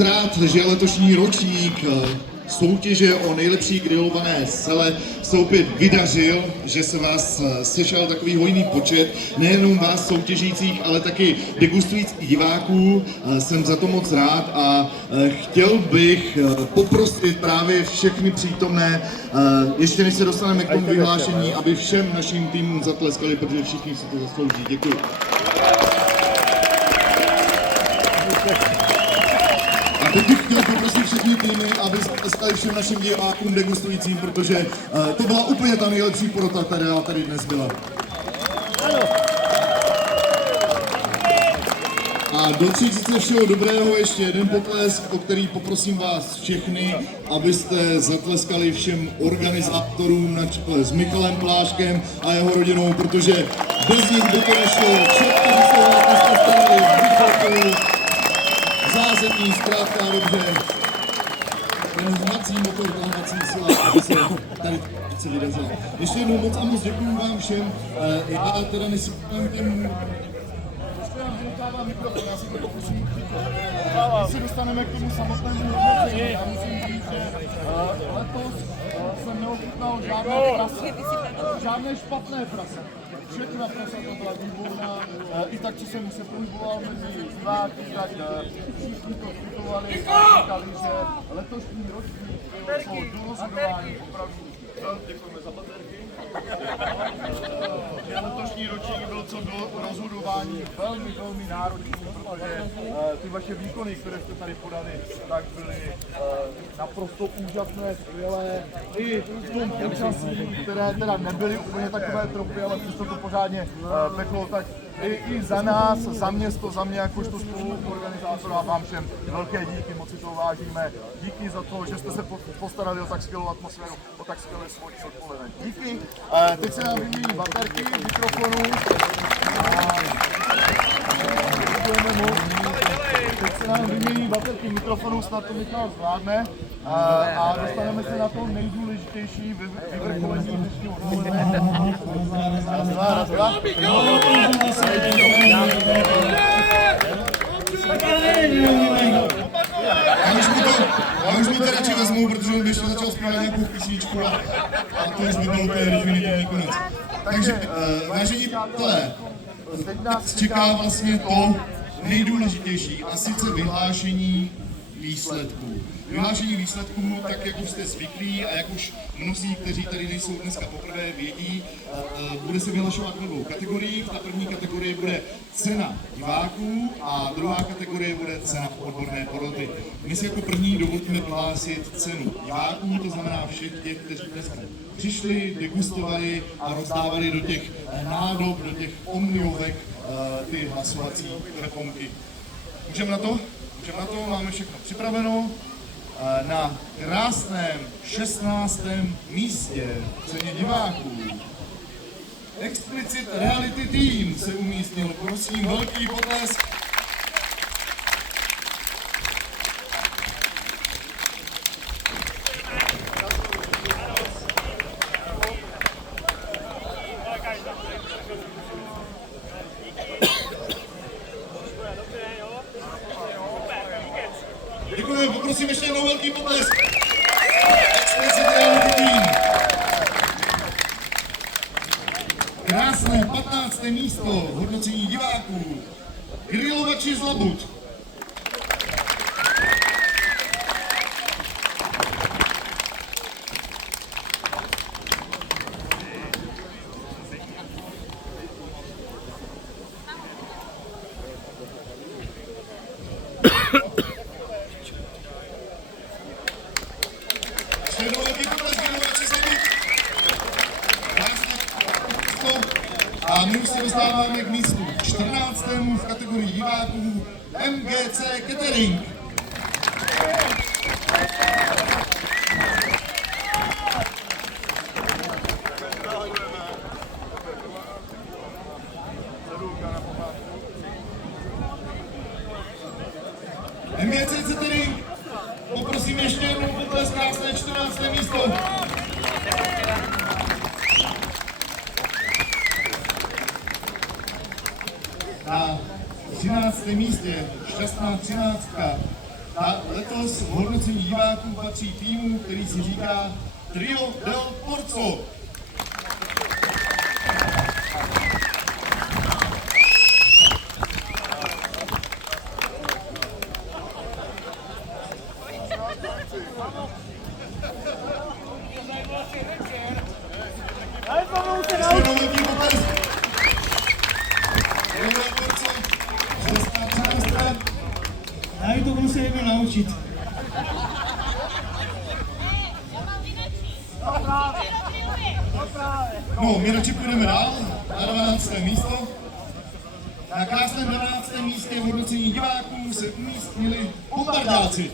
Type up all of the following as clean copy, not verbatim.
rád, že letošní ročník soutěže o nejlepší grilované sele se opět vydařil, že se vás sešel takový hojný počet, nejenom vás soutěžících, ale taky degustujících diváků. Jsem za to moc rád a chtěl bych poprosit právě všechny přítomné, ještě než se dostaneme k tomu vyhlášení, aby všem našim týmům zatleskali, protože všichni si to zaslouží. Děkuji. A teď bych chtěl poprosit všechny týmy, aby zatleskali všem našim divákům degustujícím, protože to byla úplně ta nejlepší porota, která tady dnes byla. A do třetice všeho dobrého ještě jeden potlesk, o který poprosím vás všechny, abyste zatleskali všem organizátorům na čele s Michalem Pláškem a jeho rodinou, protože bez nich by to nešlo. Všechny vyslováte starali, východu, zázemí, zkrátka dobře. Ten hnací motor, ta hnací sila, aby se tady se vydařila. Ještě jednou moc a moc děkuju vám všem. Já teda nesypám těm... Mikrofon, já si to pokusím když se dostaneme k tomu samotnému hodnocení, já musím říct, že letos jsem neochutnal žádné špatné prase. Všechna prasata byla výborná, i tak, co jsem se pohyboval mezi diváky, tak všichni to diskutovali a říkali, že letošní ročník po dorozhodování opravdu děkujeme za baterky. Letošní ročník byl co do rozhodování velmi náročný, protože ty vaše výkony, které jste tady podali, tak byly naprosto úžasné, skvělé. I v tom počasí, které teda nebyly úplně takové tropy, ale přesto to pořádně peklo, tak i za nás, za město, za mě jakožto spoluorganizátora a vám všem velké díky, moc si to vážíme. Díky za to, že jste se postarali o tak skvělou atmosféru, o tak skvělé svodní odpoledne. Díky. Teď se nám vymění baterky mikrofonů. Teď se nám vymění baterky mikrofonů, snad to Michal zvládne. A dostaneme se na to nejdůležitější vyvrcholení dnešního odpoledne. Já už mu to radši vezmu, protože on by ještě začal zpívat nějakou písničku a to už by byl úplně definitivní konec. Takže, vážení přátelé, čeká vlastně to nejdůležitější, a sice vyhlášení výsledků. Vyhlášení výsledků, tak jak už jste zvyklí a jak už mnozí, kteří tady nejsou dneska poprvé, vědí, bude se vyhlašovat v dvou kategoriích. Ta první kategorie bude cena diváků a druhá kategorie bude cena odborné poroty. My si jako první dovolíme prohlásit cenu diváků, to znamená všech těch, kteří dneska přišli, degustovali a rozdávali do těch nádob, do těch omniovek ty hlasovací žetonky. Můžeme na to? Můžeme na to, máme všechno připraveno. Na krásném 16. místě v ceně diváků Explicit Reality Team se umístil, prosím, velký potlesk. Děkujeme, poprosím ještě jednou velký potlesk. Explicit Reality Team. Krásné 15. místo v hodnocení diváků. Grilovači z Labut. A my už se dostáváme k místu 14. v kategorii diváků MGC Catering. MGC Catering, poprosím ještě jednou potlesk, krásné 14. místo. Na 13. místě, šťastná 13. A letos v hodnocení diváků patří týmu, který si říká Trio del Porco. Já to musím naučit. No, my radši půjdeme dál na 12. místo. Na krásném 12. místě v hodnocení diváků se umístnili bombardáci.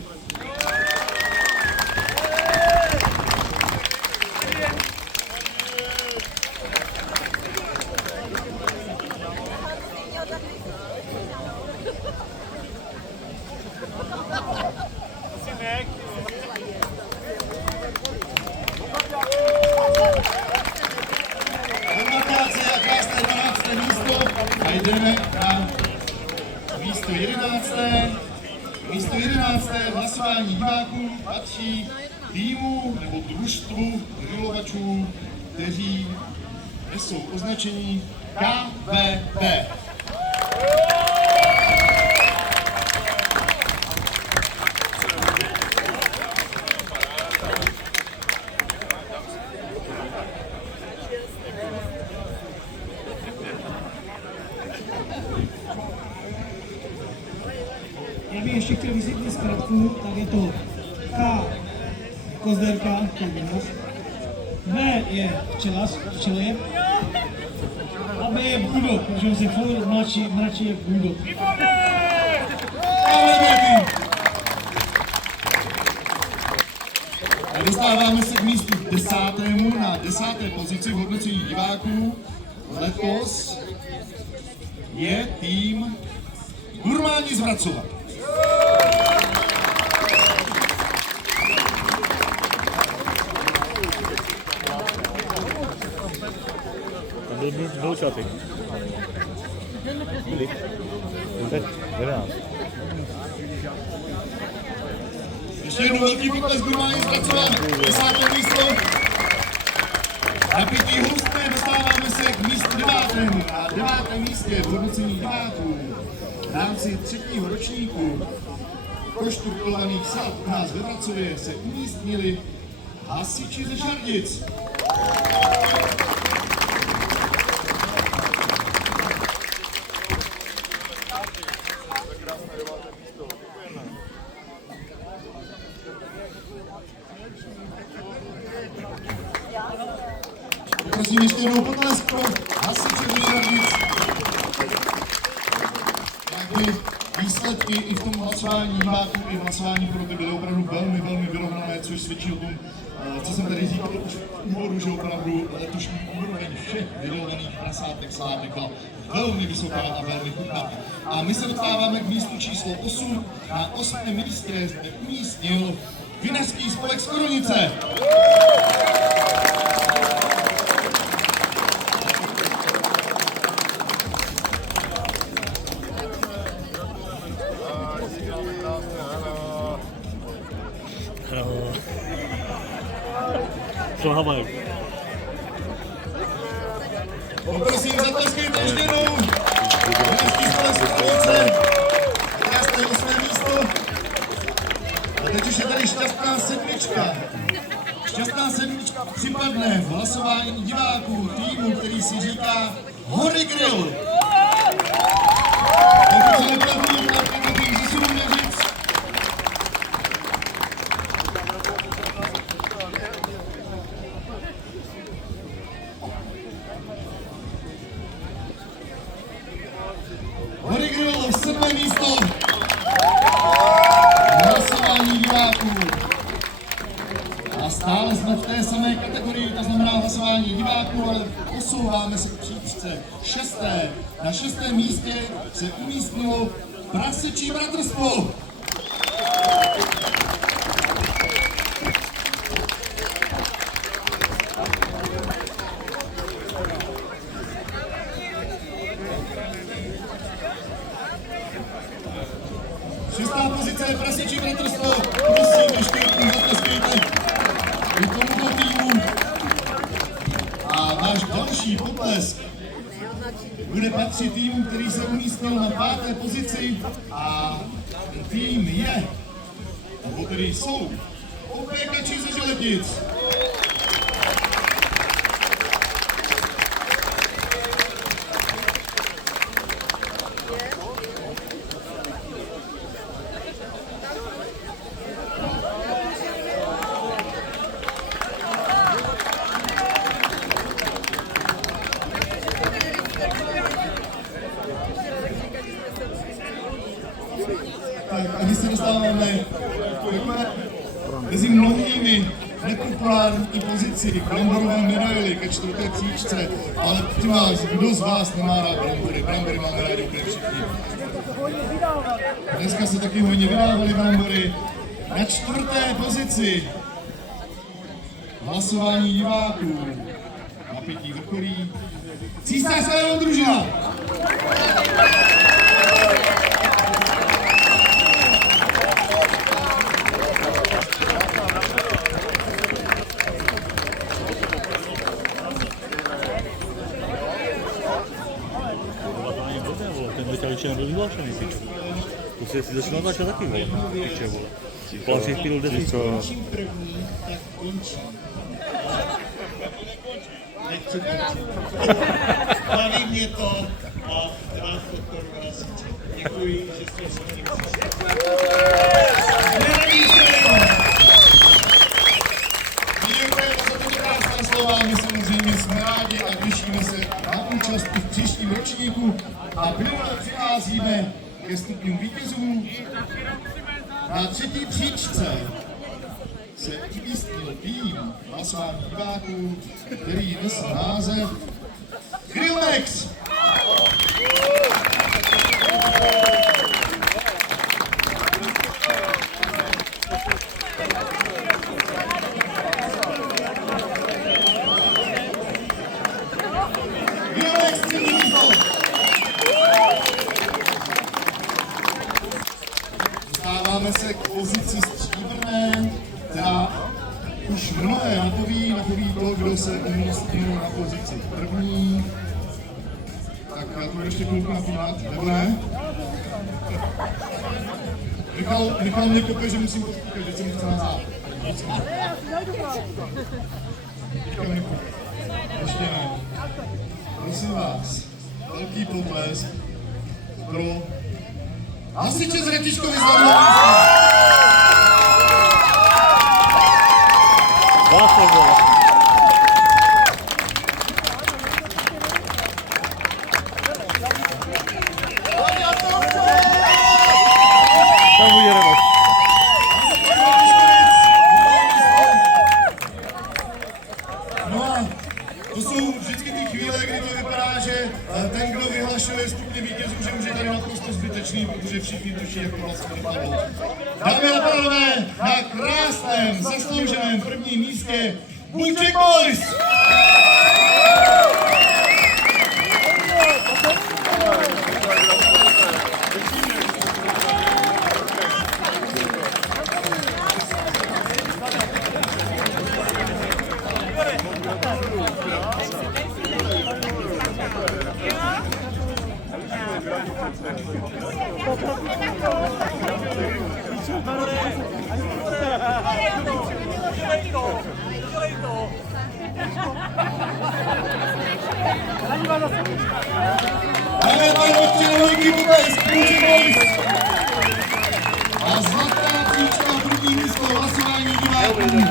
Bombardáci a krásné 12. místo. A jdeme na místo 11. Místo 11. hlasování diváků patří týmu nebo družstvu grilovačů, kteří nesou označení KVP. Já bych ještě chtěl vysvětlit zkratku, tak je to K kozderka, V je včelař, včelě, a B je bulldog, protože on se furt mračí jak bulldog. Dostáváme se k místu 10. na 10. pozici v hodnocení diváků. Letos je tým Gurmáni z Vracova. Tam byl dvoučatý. Kolik? 11. Ještě jednou velký pokles Gurmáni z Vracova. 10. místo. Na 5. hustné dostáváme se k místu 9. Na 9. místě v hodnocení diváků v rámci 3. ročníku košturkovaných sad u nás ve Vracově se umístnili hasiči ze Žardic. Prosím ještě jednou potlesk pro hasiče ze Žardic. Výsledky i v tom hlasování diváků, i v hlasování pro ty byly opravdu velmi vyrovnané, což svědčí o tom, co jsem tady říkal už v úvodu, že opravdu letošní úroveň všech vyrovaných prasátek, slátek byla velmi vysoká a velmi chutná. A my se dostáváme k místu číslo 8. Na 8. místě zde umístil Vinařský spolek z Koronice. Šlahavaj. Poprosím, zatleskejte ještě jednou. Vinařský spolek z Koronice. Krásné 8. místo. A teď už je tady šťastná sedmička. Šťastná sedmička připadne v hlasování diváků týmu, který si říká Hory Grill. Pokud se nepletu, tak je to tým ze Sudoměřic. Hory Grill 7. místo. Hlasování diváků. A stále jsme v té samé kategorii, to znamená hlasování diváků, ale posouváme se k příčce 6. Na 6. místě se umístnilo Prasečí bratrstvo. Šestá pozice je Prasečí bratrstvo. 3 týmů, který se umístil na 5. pozici a ten tým je, nebo tedy jsou, Opékači ze Želetic. Tak a my se dostáváme mezi mnohými nepopulární pozici bramborové medaily ke 4. příčce, ale prosím vás, kdo z vás nemá rád brambory? Brambory máme rádi úplně všichni. Dneska se taky hodně vydávaly brambory. Na 4. pozici hlasování diváků. Napětí vrcholí. Císařská družina. Ten nebyl vyhlášený, pičo. To si začal natáčet taky, vole. Piče, vole. Po 3 minut 10. Čím první, tak končí. Nechci končit. Baví mě to a rád podporu hlasíte. Děkuji, že jste se mě Děkujeme za tyto krásné slova, my samozřejmě jsme rádi a těšíme se na účast i v příštím ročníku a plynule přicházíme ke stupňům vítězů. Na 3. příčce se umístil tým hlasování diváků, který nesl název Grillmex. Dostáváme se k pozici stříbrné, která už mnohé napoví to, kdo se umístil na pozici první. Tak já to ještě chvilku napínat, nebo ne? Michal mě kope, že musím postíkat, že jsem chce nazad. Ještě ne. Prosím vás, velký potlesk pro hasiče z Ratíškovy Zlomí. Zase, vole. Tam bude radost. No a to jsou vždycky ty chvíle, kdy to vypadá, že ten, kdo vyhlašuje stupně vítězů, že už je tady naprosto zbytečný, protože všichni tuší, jak to vlastně dopadlo. Dámy a pánové, na krásném, zaslouženém prvním místě Buček Boys! Dáme tady včerovojky Buček Boys! A zlatá příčka první místo hlasování diváků.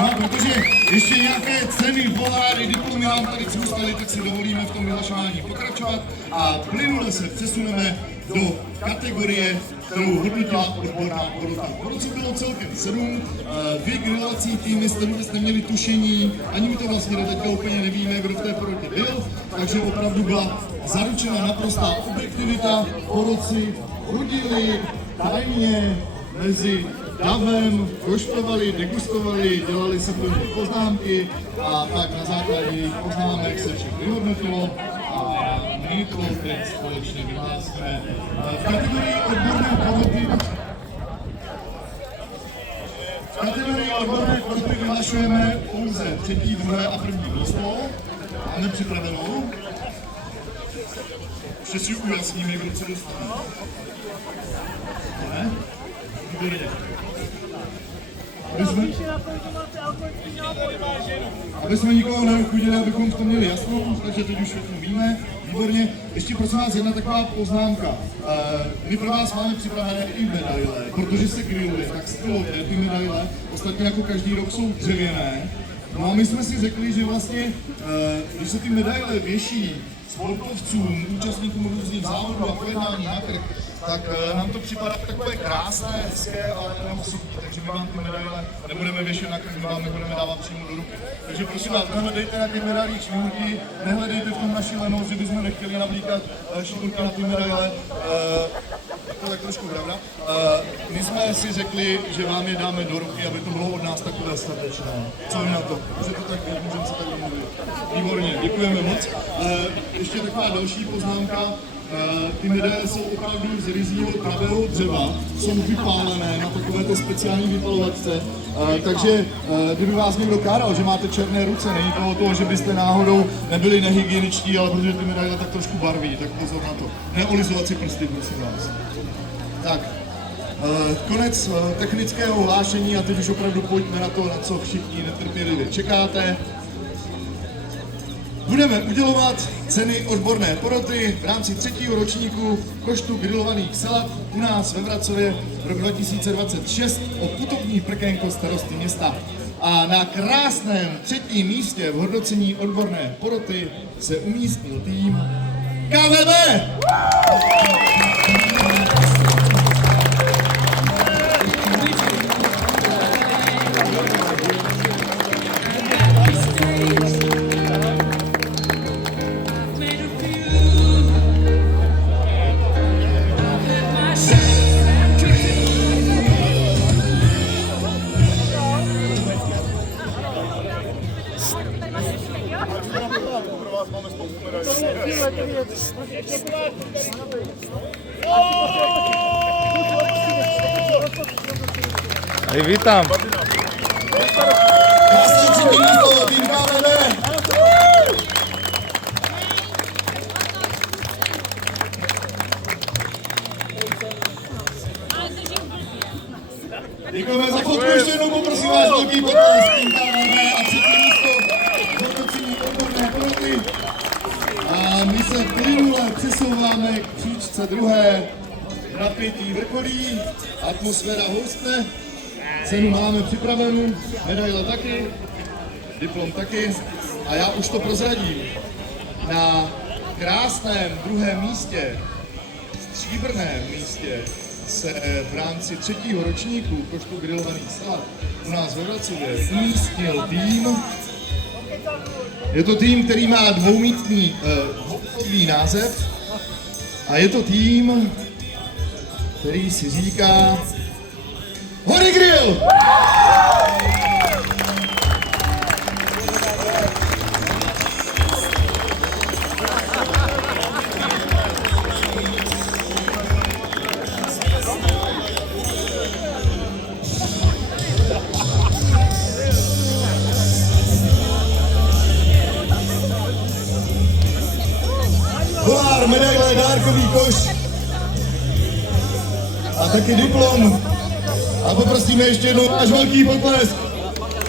No, protože ještě nějaké ceny, poháry, diplomy nám tady zůstaly, tak si dovolíme v tom vyhlašování pokračovat a plynule se přesuneme do kategorie, kterou hodnotila odborná porota. Poroci bylo celkem 7, vy grilovací týmy jste vůbec neměli tušení, ani my to vlastně do teďka úplně nevíme, kdo v té porotě byl, takže opravdu byla zaručena naprostá objektivita, poroci chodili tajně mezi davem, koštovali, degustovali, dělali si plné poznámky a tak na základě jejich poznámek se všechno vyhodnotilo a my to teď společně vyhlásíme. V kategorii odborné poroty vyhlašujeme pouze 3., 2. a 1. místo. Máme připravenou. Ještě si ujasníme, kdo se dostane. Ne? Výborně. Aby jsme nikoho neochudili, abychom v tom měli jasno, takže teď už všechno víme. Výborně. Ještě prosím vás jedna taková poznámka. My pro vás máme připravené i medaile, protože se grilluje, tak stylově ty medaile, ostatně jako každý rok jsou dřevěné. No a my jsme si řekli, že vlastně, když se ty medaile věší sportovcům, účastníkům různých závodů a pojednání na krk, tak nám to připadá takové krásné, hezké, ale neosobní, takže my vám ty medaile nebudeme věšet na krk, my vám nebudeme dávat přímo do ruky. Takže prosím vás, nehledejte na těch medailích šňůrky, nehledejte v tom naši lenost, že bychom nechtěli navlíkat šňůrky na ty medaile. To tak trošku pravda. My jsme si řekli, že vám je dáme do ruky, aby to bylo od nás takové srdečné. Co vy na to? Může to tak být, můžeme se tak domluvit. Výborně, děkujeme moc. Ještě taková další poznámka. Ty medaile jsou opravdu z ryzího pravého dřeva, jsou vypálené na takové té speciální vypalovačce. Takže kdyby vás někdo káral, že máte černé ruce, není to o toho, že byste náhodou nebyli nehygieničtí, ale protože ty medaile tak trošku barví, tak pozor na to. Neolizovat si prsty, prosím vás. Tak, konec technického hlášení a teď už opravdu pojďme na to, na co všichni netrpělivě čekáte. Budeme udělovat ceny odborné poroty v rámci 3. ročníku koštu grilovaných salat u nás ve Vracově rok 2026 o putovní prkénko starosty města. A na krásném 3. místě v hodnocení odborné poroty se umístil tým KVB! Hej, vítám. Krásné 3. místo, tým KVB! Děkujeme za fotku, ještě jednou poprosím vás velký potlesk tým KVB a 3. místo v hodnocení odborné poroty. A my se plynule přesouváme k příčce druhé. Napětí vrcholí, atmosféra houstne, cenu máme připravenou, medaile taky, diplom taky a já už to prozradím. Na krásném druhém místě, stříbrném místě, se v rámci 3. ročníku koštu grilovaných salat u nás ve Vracově umístil tým. Je to tým, který má dvoumístný název a je to tým, který si říká Hory Grill! Pohár, medaile, dárkový koš a taky diplom. A poprosíme ještě jednou váš velký potlesk.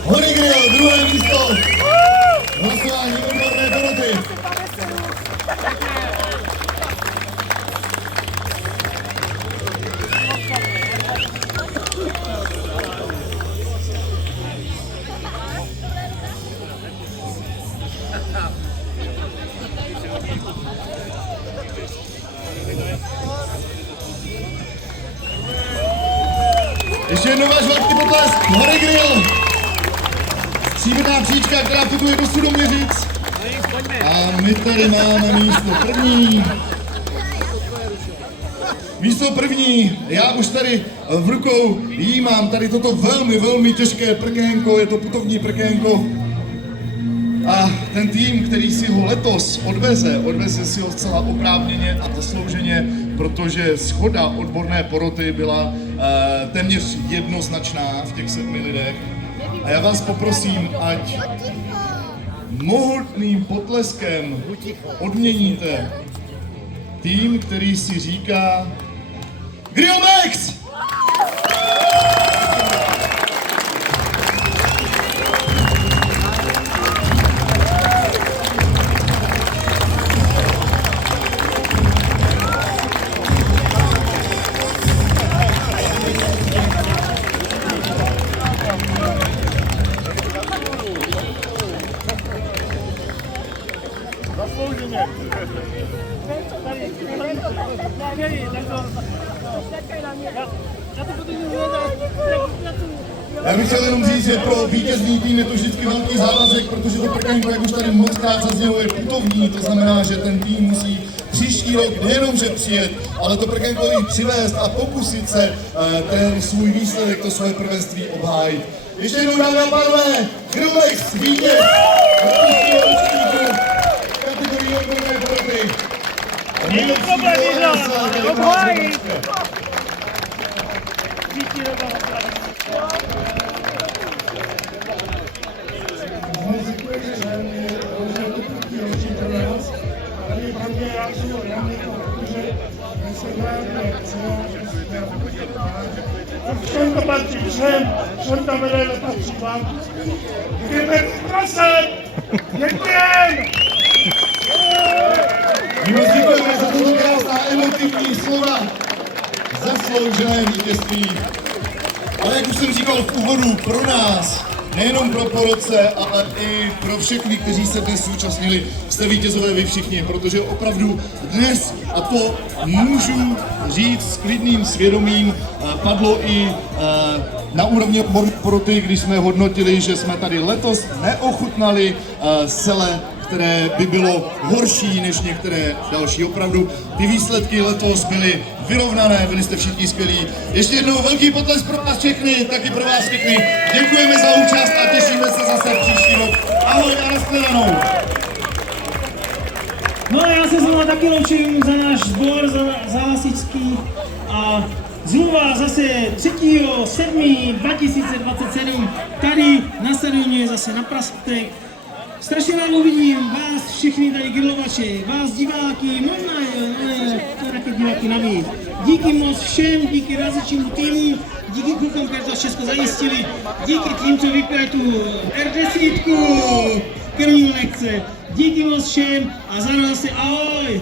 Hory Grill, druhé místo. Hlasování odborné poroty. Ještě jednou váš velký potlesk, Hory Grill. Stříbrná příčka, která putuje do Sudoměřic. A my tady máme místo první. Místo první, já už tady v rukou jí mám tady toto velmi, velmi těžké prkénko, je to putovní prkénko. A ten tým, který si ho letos odveze si ho zcela oprávněně a zaslouženě, protože shoda odborné poroty byla téměř jednoznačná v těch 7 lidech. A já vás poprosím, ať mohutným potleskem odměníte tým, který si říká Grillmax! Já bych chtěl jenom říct, že pro vítězný tým je to vždycky velký závazek, protože to prkenko, jak už tady mockrát zaznělo, je putovní, to znamená, že ten tým musí příští rok nejenom, že přijet, ale to prkenko i přivést a pokusit se ten svůj výsledek, to své prvenství obhájit. Ještě jednou, dámy a pánové, Grillmax, vítěz příštího ročníku kategorii odborné poroty. Není problém, Jiřo, obhájí. Všem to patří, všem ta medaile patří vám. Děkujeme krásem! Děkujeme! My moc děkujeme za toto krásná emotivní slova. Zasloužené vítězství. Ale jak už jsem říkal v úvodu, pro nás, nejenom pro porodce, ale i pro všechny, kteří se dnes zúčastnili, jste vítězové vy všichni, protože opravdu dnes, a to můžu říct s klidným svědomím, padlo i na úrovni poroty, když jsme hodnotili, že jsme tady letos neochutnali sele, které by bylo horší než některé další. Opravdu ty výsledky letos byly vyrovnané, byli jste všichni skvělí. Ještě jednou velký potlesk pro vás všechny, taky pro vás všechny. Děkujeme za účast a těšíme se zase příští rok. Ahoj a nashledanou. No a já se znovu taky loučím za náš sbor, za hasičský a zhruba zase 3.7.2027 tady na stadioně zase na Pražstek. Strašně rád uvidím vás všechny tady grilovače, vás diváky, možná taky diváky navíc. Díky moc všem, díky razečnímu týmu, díky klukům, kteří to všechno zajistili, díky tím, co vypěli tu R10, krvní lekce. Díky moc všem a zároveň zase ahoj!